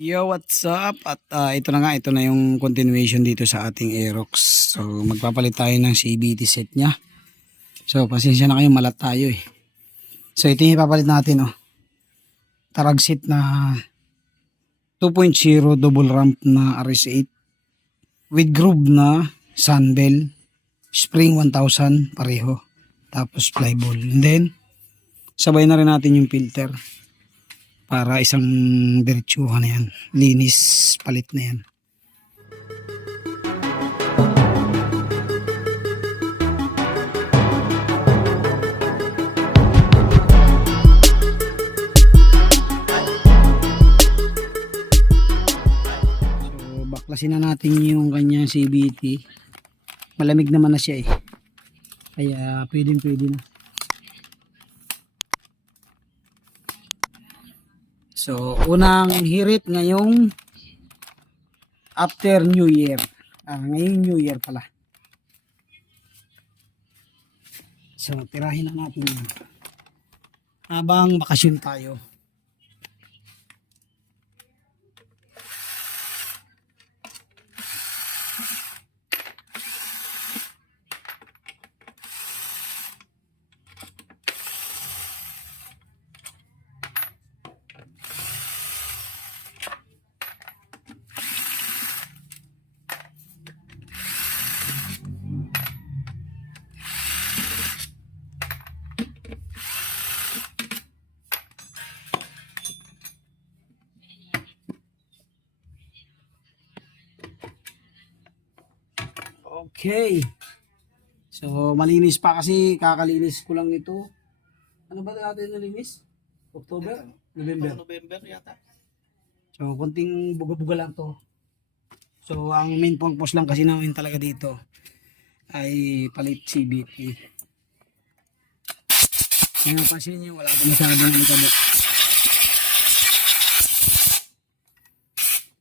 Yo, what's up? At ito na nga, ito na yung continuation dito sa ating Aerox. So, magpapalit tayo ng CBT set niya. So, pasensya na kayo, malat tayo eh. So, ito yung ipapalit natin, oh. Tarag set na 2.0 double ramp na RS8 with groove na Sunbell Spring 1000 pareho. Tapos flyball. And then, sabay na rin natin yung filter. Para isang diretsuhan na yan. Linis, palit na yan. So, baklasin na natin yung kanyang CBT. Malamig naman na siya eh. Kaya pwede na. So, unang hirit ngayong after New Year. Ngayong New Year pala. So, tirahin na natin yan. Habang bakasyon tayo. Okay. So, malinis pa kasi kakalinis ko lang nito. Ano ba natin nalinis? October? November? November yata. So, konting buga-buga lang to. So, ang main purpose lang kasi namin talaga dito ay palit CBT. Kaya napansin nyo, wala pa masyadong alikabok.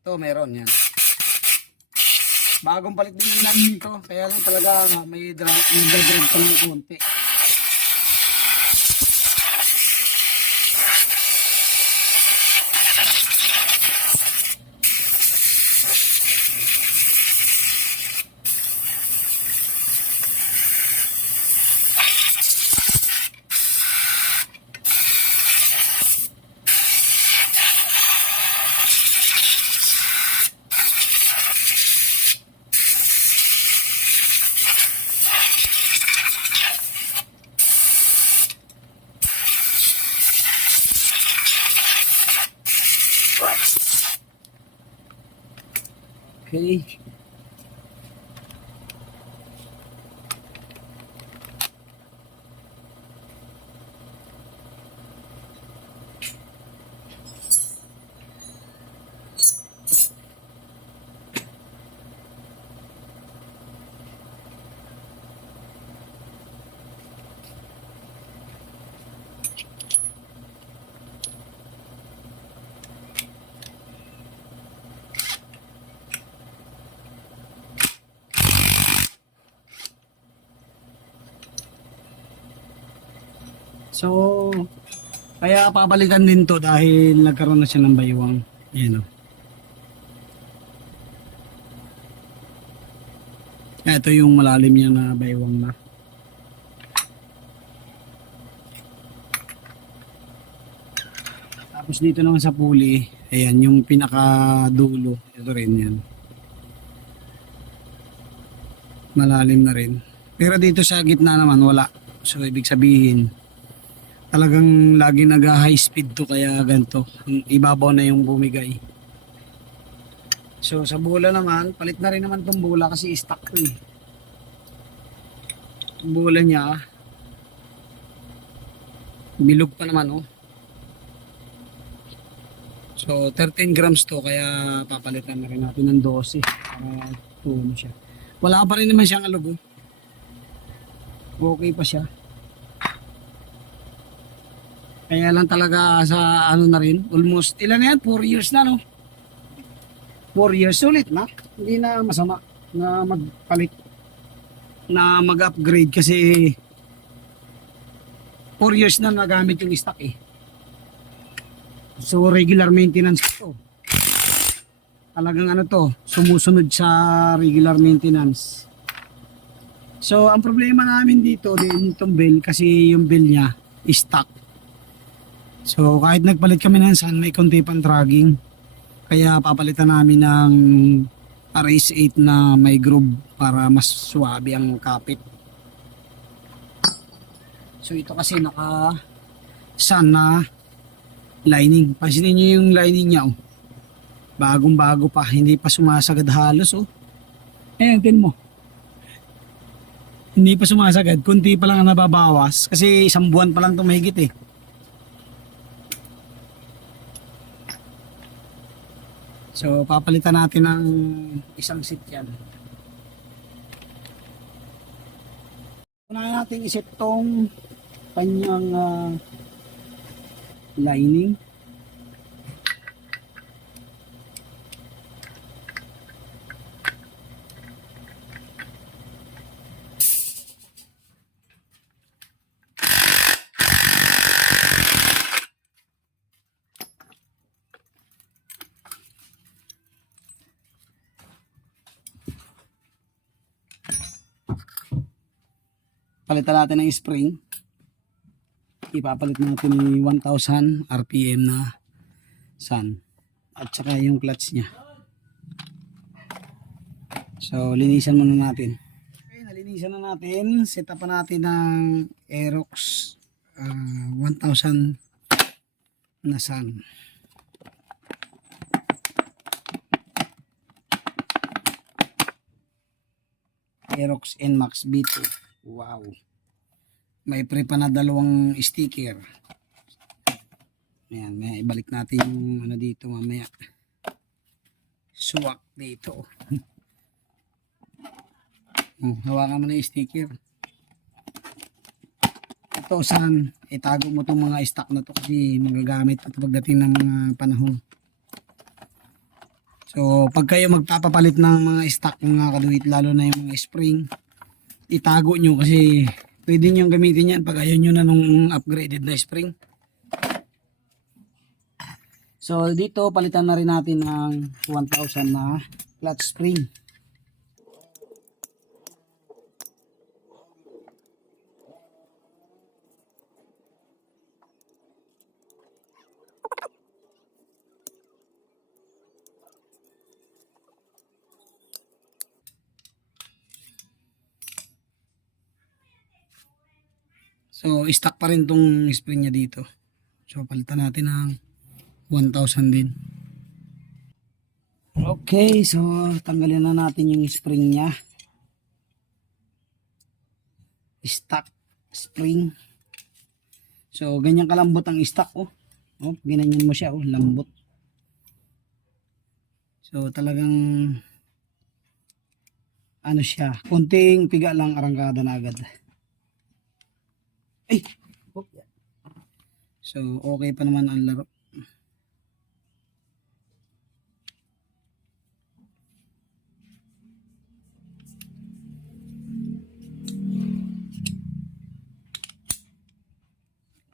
Ito, meron yan. Bagong palit din ng namin ito. Kaya lang talaga may drag pa ng konti. Okay. So, kaya papalitan din to dahil nagkaroon na siya ng baywang. Ayan o. Ito yung malalim niya na baywang na. Tapos dito naman sa pulley, ayan yung pinakadulo. Ito rin yan. Malalim na rin. Pero dito sa gitna naman wala. So, ibig sabihin, talagang lagi nag-high speed to kaya ganito. Ibabaw na yung bumigay. So sa bula naman, palit na rin naman tong bula kasi stock to eh. Yung bula niya, bilog pa naman oh. So 13 grams to kaya papalitan na rin natin ng 12 para tumo siya. Wala pa rin naman siyang alog oh. Okay pa siya. Kaya lang talaga sa ano na rin, almost ilan na yan? 4 years na no? 4 years ulit na. Hindi na masama na magpalit, na mag-upgrade kasi 4 years na nagamit yung stock eh. So regular maintenance ito. talagang ano to, sumusunod sa regular maintenance. So, ang problema namin dito din itong bell kasi yung bell niya is stuck. So, kahit nagpalit kami ng sun, may konti pang dragging. Kaya papalitan namin ng RS8 na may groove para mas suwabe ang kapit. So, ito kasi naka sun na lining. Pansinin nyo yung lining niya, oh. Bagong bago pa, hindi pa sumasagad halos, oh. Ayan, tin mo. Hindi pa sumasagad, kunti pa lang ang nababawas kasi isang buwan pa lang itong mahigit eh. So, papalitan natin ng isang seat yan. Unahin natin iset tong kanyang lining. Palitan natin ng spring. Ipapalit natin yung 1000 RPM na sun. At saka yung clutch niya. So, linisan muna natin. Okay, nalinisan na natin. Set up pa natin ng Aerox 1000 na sun. Aerox NMAX B2. Wow. May pre pa na dalawang sticker. Ayan, may ibalik natin yung ano dito mamaya. Swak dito. Hawakan mo na yung sticker. Ito saan itago mo itong mga stock na to kasi magagamit ito pagdating ng mga panahon. So pag kayo magpapapalit ng mga stock mga kaduwit, lalo na yung mga spring, itago nyo kasi pwede nyo gamitin yan pag ayaw nyo na nung upgraded na spring. So dito palitan na rin natin ng 1000 na clutch spring. So stock pa rin tong spring niya dito. So palitan natin ng 1000 din. Okay, so tanggalin na natin yung spring niya. Stock spring. So ganyan kalambot ang stock, oh. Oh, ginanyan mo siya, oh, lambot. So talagang ano siya, konting piga lang arangkada na agad. Ay! So okay pa naman ang laro.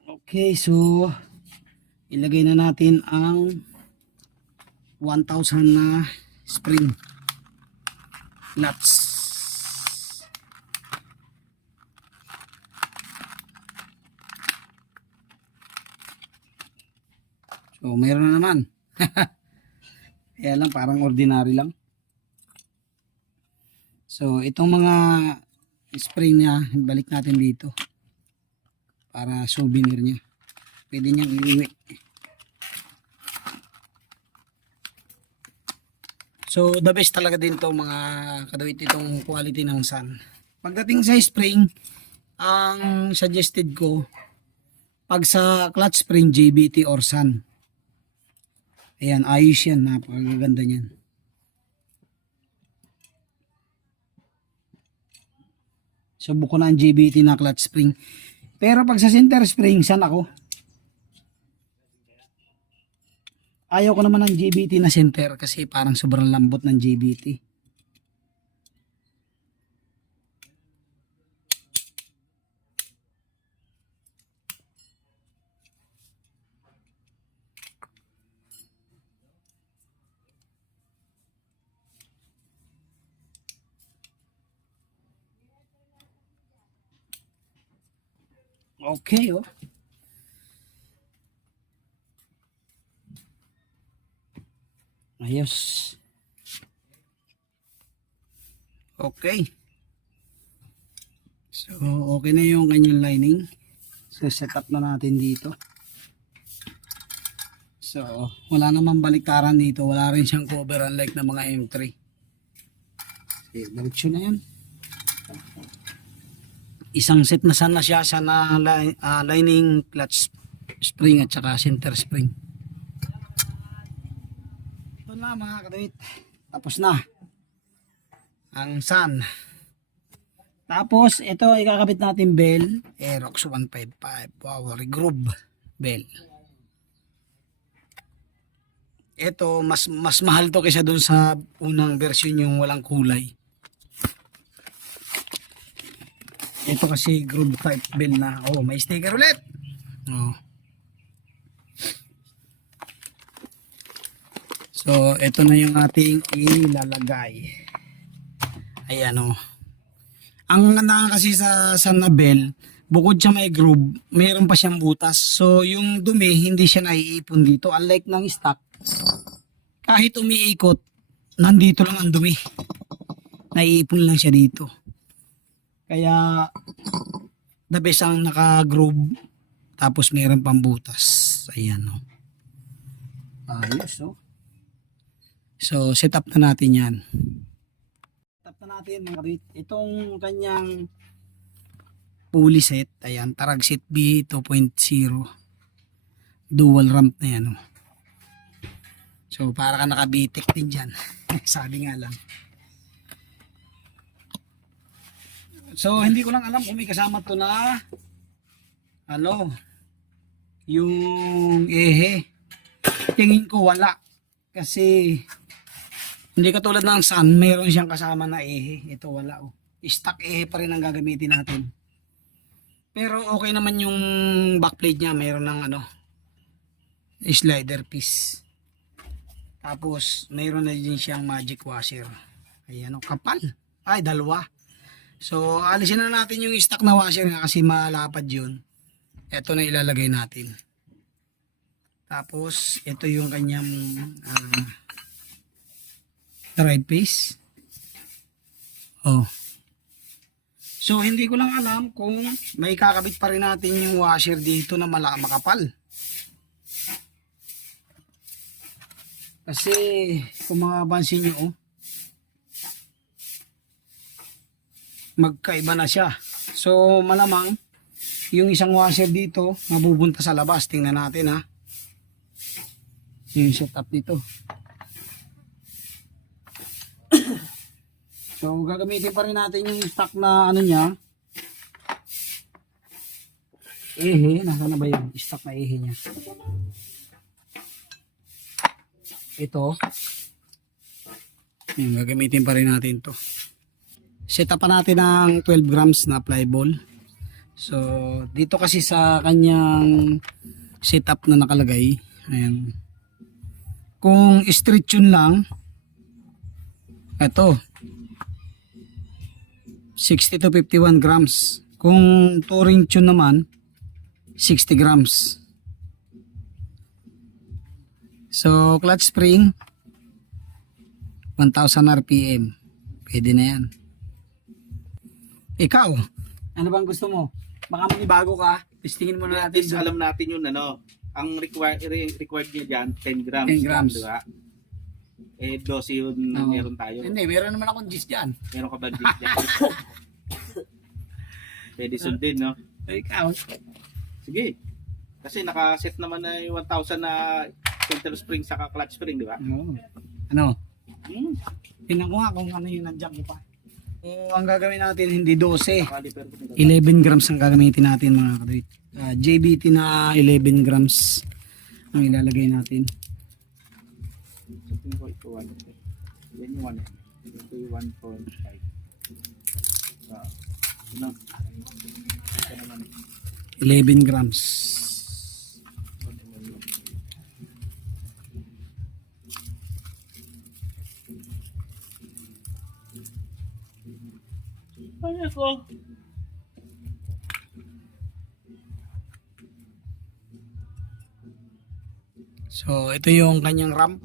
Okay, so ilagay na natin ang 1000 na spring nuts. So mayroon na naman. Kaya lang parang ordinary lang. So itong mga spring niya, balik natin dito para souvenir niya. Pwede niyang iuwi. So the best talaga din to mga kadawit itong quality ng sun. Pagdating sa spring, ang suggested ko pag sa clutch spring JBT or sun. Ayan, ayos yan, napakaganda niyan. Subok ko na ang JBT na clutch spring. Pero pag sa center spring, sun ako. Ayaw ko naman ng JBT na center kasi parang sobrang lambot ng JBT. Okay, oh. Ayos. Okay. So, okay na yung kanyang lining. So, set up na natin dito. So, wala namang baliktaran dito. Wala rin siyang cover unlike na mga M3. Okay, diretso na yan. Isang set na sana siya sa lining, clutch spring at saka center spring. Ito na mga kadawit. Tapos na ang sun. Tapos ito ikakabit natin bell, Aerox 155 power groove bell. Ito mas mahal to kaysa dun sa unang version yung walang kulay. Ito kasi groove type bell na. Oh, may sticker ulit. Oh. So, ito na yung ating ilalagay. Ayan oh. Ang ganda kasi sa bell, bukod siya may groove, mayroon pa siyang butas. So, yung dumi, hindi siya naiipon dito. Unlike ng stock, kahit umiikot, nandito lang ang dumi. Naiipon lang siya dito. Kaya the best ang naka-groove tapos mayroon pang butas. Ayan o. Ayos o. So set up na natin yan. Set up na natin mga kabit. Itong kanyang pulley set. Ayan. Tarag set B 2.0. Dual ramp na yan o. So para ka nakabitik din dyan. Sabi nga lang. So, hindi ko lang alam kung may kasama to na yung ehe. Tingin ko wala. Kasi, hindi katulad ng sun, mayroon siyang kasama na ehe. Ito wala. Oh. Stock ehe pa rin ang gagamitin natin. Pero okay naman yung backplate niya. Mayroon ng slider piece. Tapos, mayroon na din siyang magic washer. Ayan o, kapal. Ay, dalawa. So, alisin na natin yung stock na washer nga kasi malapad yun. Ito na ilalagay natin. Tapos, ito yung kanyang drive piece. Oh. So, hindi ko lang alam kung may kakabit pa rin natin yung washer dito na makapal. Kasi, kung mapapansin nyo, magkaiba na siya. So malamang yung isang washer dito mabubunta sa labas. Tingnan natin ha. Yung setup dito. So gagamitin pa rin natin yung stock na niya. Ehe, nasaan na ba yung stock na ehe niya? Ito. Yung gagamitin pa rin natin to. Set up pa natin ng 12 grams na ply ball. So, dito kasi sa kanyang setup na nakalagay, ayan. Kung straight yun lang, ito, 60 to 51 grams. Kung touring tune naman, 60 grams. So, clutch spring, 1000 RPM. Pwede na yan. Ikaw, ano bang gusto mo? Baka manibago ka, testingin mo na natin. Alam natin yun, ang required niya dyan, 10 grams. 10 grams. Diba? 12 yun meron tayo. Hindi, meron naman akong gis dyan. Meron ka ba dyan? Pwede sundin, no? Ikaw. Sige. Kasi nakaset naman na yung 1,000 na center spring sa clutch spring, di ba? Ano? Tingnan ko nga kung ano yung nandiyan ko pa. So, ang gagawin natin hindi 12. 11 grams ang gagamitin natin mga kadawit. JBT na 11 grams ang ilalagay natin. Ito yan yung 1. Ito yung 1.5. 11 grams. Ay, ako. So, ito yung kanyang ramp.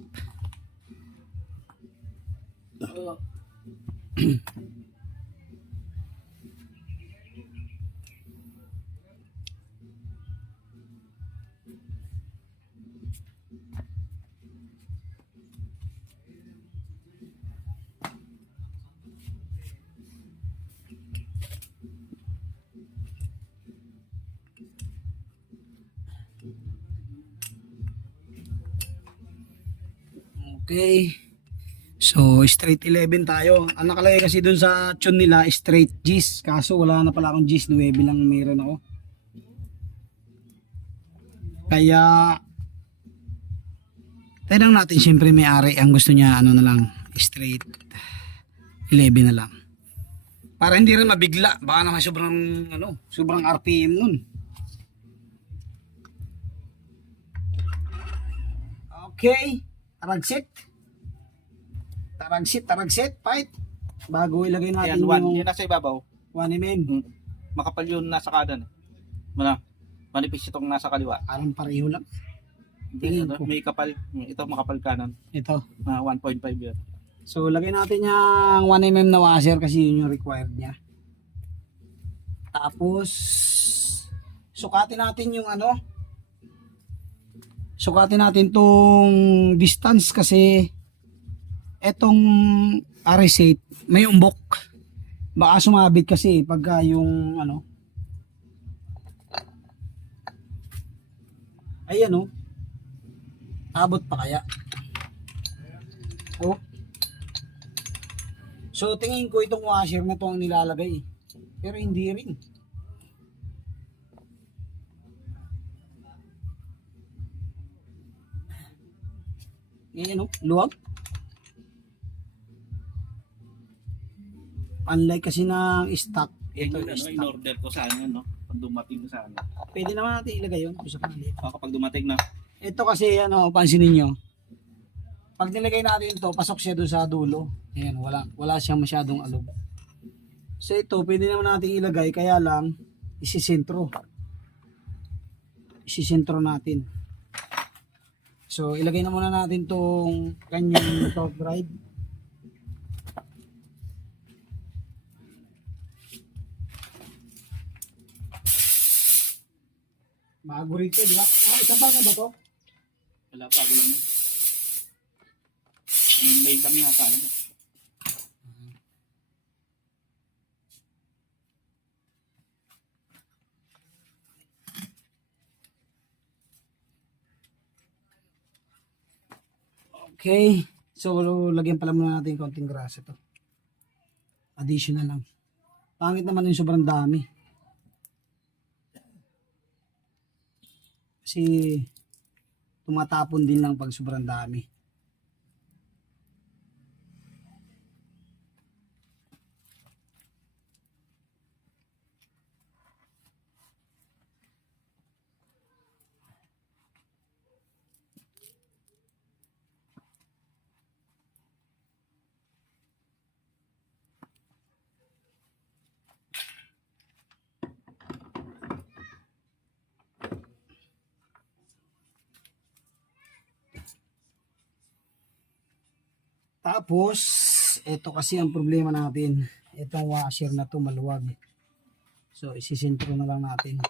Okay. So, straight 11 tayo. Ang nakalagay kasi dun sa tune nila, straight G's. Kaso wala na pala akong G's, 9 lang meron ako. Kaya, tanong natin, syempre may ari ang gusto niya, ano na lang, straight 11 na lang. Para hindi rin mabigla. Baka naman sobrang, sobrang RPM nun. Okay. Taragsit, fight. Bago ilagay natin Ayan, 1. yung Yung nasa ibabaw. 1mm. Makapal yun nasa kanan. Manipis itong nasa kaliwa. Parang pareho lang. Hindi, Tingin ko. may kapal. Ito makapal kanan. Ito. 1.5 yun. So, lagay natin yung 1mm na washer kasi yun yung required niya. Tapos, sukatin natin yung sukatin natin tong distance kasi etong RS8 may umbok. Baka sumabit kasi pagka yung ayan abot pa kaya. So tingin ko itong washer na to ang nilalagay. Pero hindi rin. Ayan luwag. Unlike kasi ng stock. Ito, stock. in order ko sa ano, pag dumating sa ano. Pwede naman natin ilagay yun. Sa palit. Kapag dumating na. Ito kasi pansinin nyo. Pag nilagay natin ito, pasok siya doon sa dulo. Ayan, wala siyang masyadong alog. So ito, pwede naman natin ilagay, kaya lang, isisentro natin. So, ilagay na muna natin tong kanyang top ride. Bago rito, di ba? Isang bago ba to? Wala pa, gulang mo. May kami nga tayo. Okay. So, lagyan pala muna natin konting grasa to. Additional lang. Pangit naman yung sobrang dami. Kasi, tumatapon din lang pag sobrang dami. Tapos, ito kasi ang problema natin. Itong washer na to maluwag. So, isisintro na lang natin.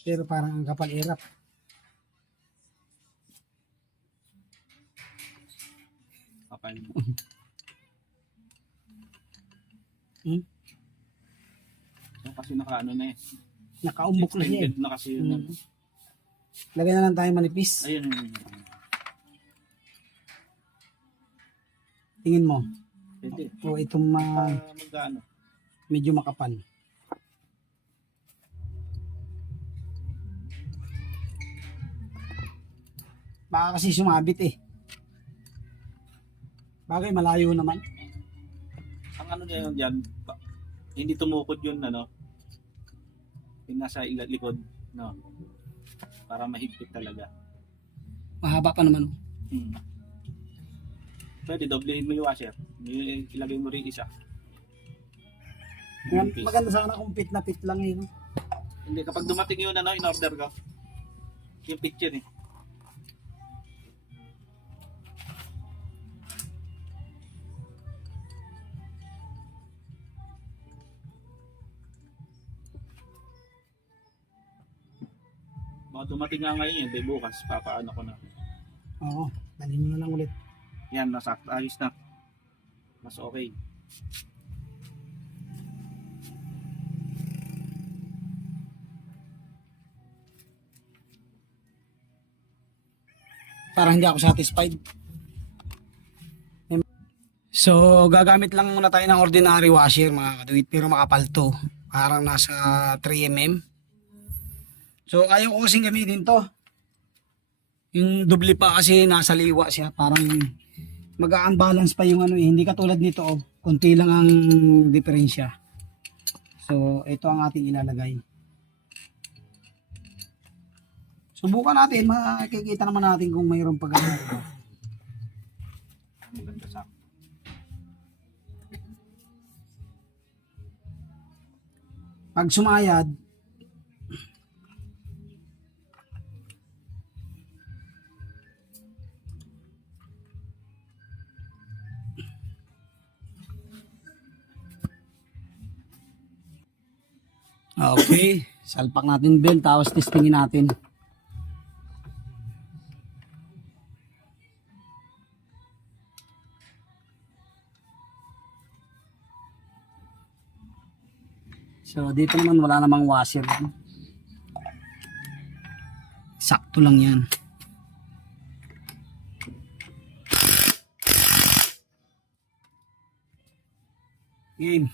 Pero parang ang kapal irap. Kapal. So, kasi nakaano na eh. Nakaumbok na siya. Extended na kasi yun. Lagyan na lang tayo manipis. Ayun. Tingin mo. Pwede. O itong Magkano? medyo makapal. Baka kasi sumabit eh. Bagay malayo naman. Ang ano niya yun dyan, hindi tumukod yun, yung nasa likod, para mahigpit talaga. Mahaba pa naman. Pwede, doblehin mo yung washer. Ilagay mo rin isa. Maganda sana kung pit na pit lang eh. No? Hindi, kapag dumating yun, in order ko. Yung picture eh. Baka dumating nga ngayon yun, di bukas, papaano ko na. Oo, dalhin mo na lang ulit. Yan, nasakto, ayos na. Mas okay. Parang hindi ako satisfied. So, gagamit lang muna tayo ng ordinary washer mga kaduwit, pero makapal to. Parang nasa 3mm. So, ayaw ko kasing gamitin to. Yung doble pa kasi nasa liwa siya. Parang mag-unbalance pa yung ano eh. Hindi katulad nito oh. Kunti lang ang diferensya. So, ito ang ating ilalagay. Subukan natin. Makikita naman natin kung mayroon pa ganun. Maganda sa Pag sumayad, okay, salpak natin bell, tapos testingin natin. So dito naman wala namang washer. Sakto lang yan. Game,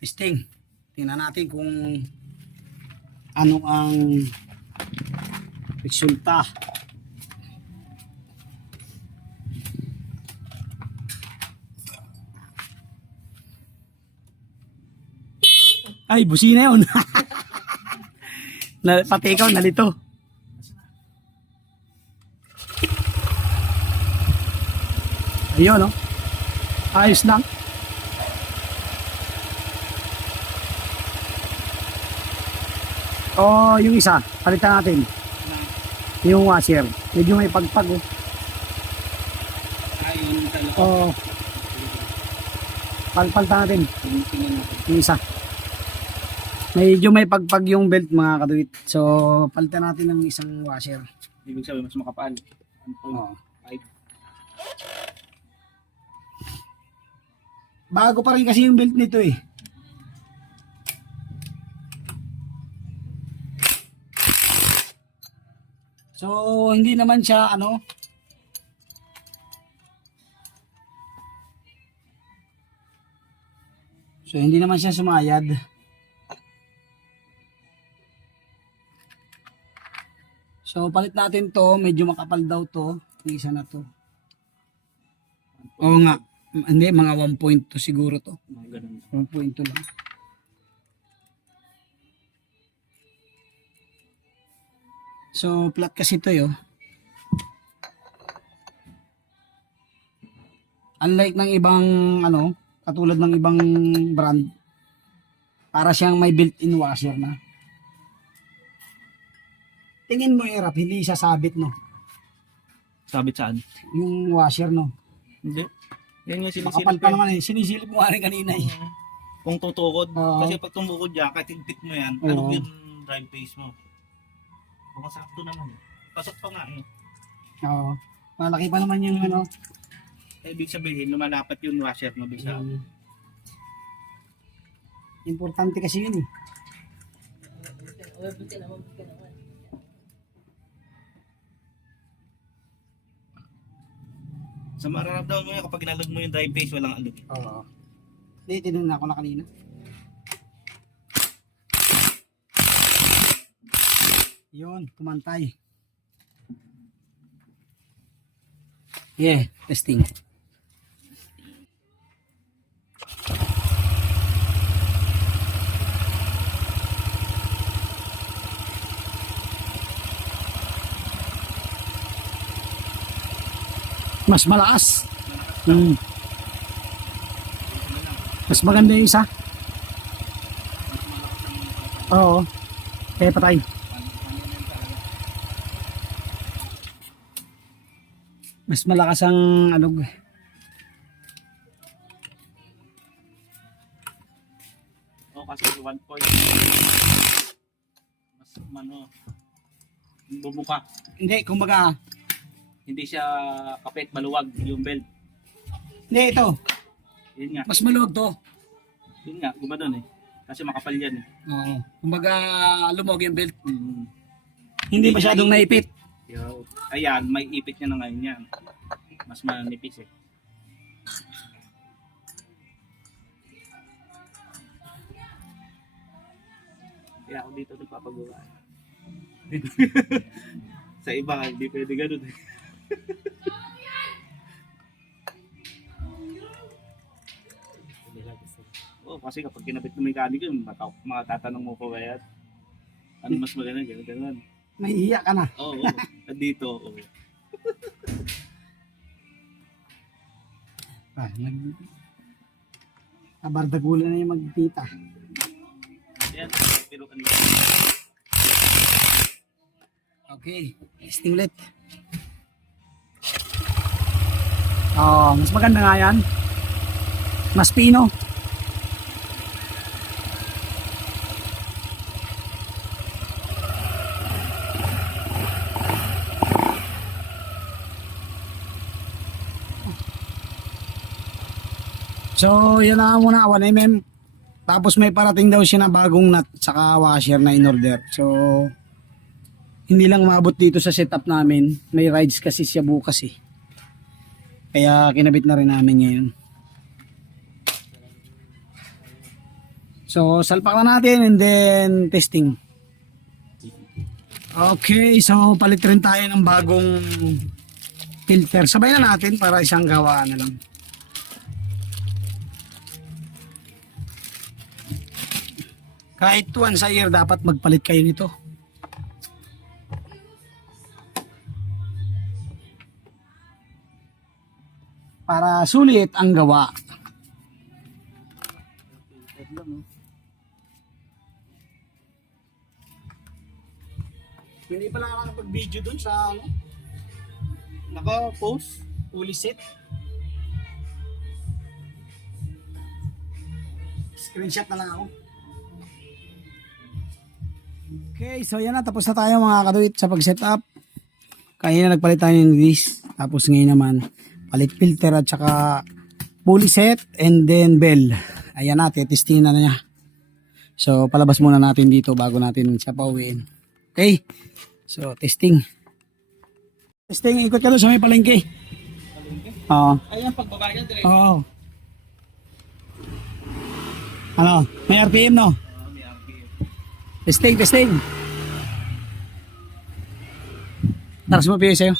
testing. Tingnan natin kung ano ang resulta. Ay, busina yun. Pati ikaw, nalito. Ayun, no? Ayos lang. Oh, yung isa, palitan natin. Yung washer. Medyo may pagpag, oh. ayun talaga. Oh. Palitan natin. Yung isa. Medyo may pagpag yung belt mga kaduwit. So, palitan natin ng isang washer. Ibig sabihin, mas makapal. Oo. 1.5. Bago pa rin kasi yung belt nito eh. So, hindi naman siya ano. So, hindi naman siya sumayad. So, palit natin to. Medyo makapal daw to. Yung isa na to. Oo nga. Hindi, mga 1.2 siguro to. Mga ganun. 1.2 lang. So, flat kasi ito yo. Unlike ng ibang ano, katulad ng ibang brand, para siyang may built-in washer na. Tingin mo Erap, hindi sasabit no. Sabit saan? Yung washer no. Hindi. Yan nga sinisilip. Makapal pa naman eh. Sinisilip mo nga rin kanina eh. Kung tutukod. Oo. Kasi pag tumukod dyan, kahit higpit mo yan, Oo. ano yung drive pace mo? Mukhang sakto naman. Pasok pa nga eh. Oo. Malaki pa naman yung ano. Ibig sabihin, lumalapat yung washer mo doon sa... Importante kasi yun eh. Sa mararamdaman mo yan kapag inalog mo yung drive pace, walang alog. Oo. Hindi, tinunod ako na kanina. Yun, kumantay. Yeah, testing. Mas malakas. Mas maganda yung isa. Oo. Kaya patay. Mas malakas ang alog. O kasi 1 point. Mas ano, bumuka. Hindi, kumbaga, Hindi siya kapit, maluwag yung belt. hindi ito. Yun nga. Mas maluwag to. Yun nga, gumanon eh. Kasi makapal yan eh. Oo. Kumbaga, lumog yung belt. Mm. Hindi masyadong naipit. Yo. Ayan, may ipit niya na ngayon yan. Mas manipis eh. Kaya ako dito nagpapagawa. Sa iba, hindi pwede ganun eh. Oo, kasi kapag kinabit ng mekaniko, matatanong mo ko kaya ano mas maganda, gano'n, gano'n. May iya ka na. Oo, oo. At dito, oo. Abardagulan na yung magtita. Yan, pero ano Okay, testing ulit. Oh, mas maganda nga yan. Mas pino. So, yan na nga muna, 1mm. Tapos may parating daw siya na bagong nut saka washer na in-order. So, hindi lang maabot dito sa setup namin. May rides kasi siya bukas eh. Kaya kinabit na rin namin ngayon. So, salpak na natin and then testing. Okay, so palit rin tayo ng bagong filter. Sabay na natin para isang gawaan na lang. Kahit once a year dapat magpalit kayo nito. Para sulit ang gawa. Hindi pala nakakapag-video dun sa ano, naka-post? fully set. Screenshot na lang ako. Okay, so yan na. Tapos na tayo mga kaduit sa pag-setup. Kanina nagpalit tayo ng disc. Tapos ngayon naman, palit filter at saka fully set and then bell. Ayan na, testing na niya. So, palabas muna natin dito bago natin siya pauwiin. Okay, so testing. Testing, ikot ka doon sa may palengke. Oo. Ayan, pagbaba niya, direct. Oo. Ano, may RPM no? May RPM. Testing, testing. Taras mo piyo sa'yo.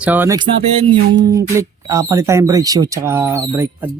So, next natin yung click, palit tayong brake shoe tsaka brake pad.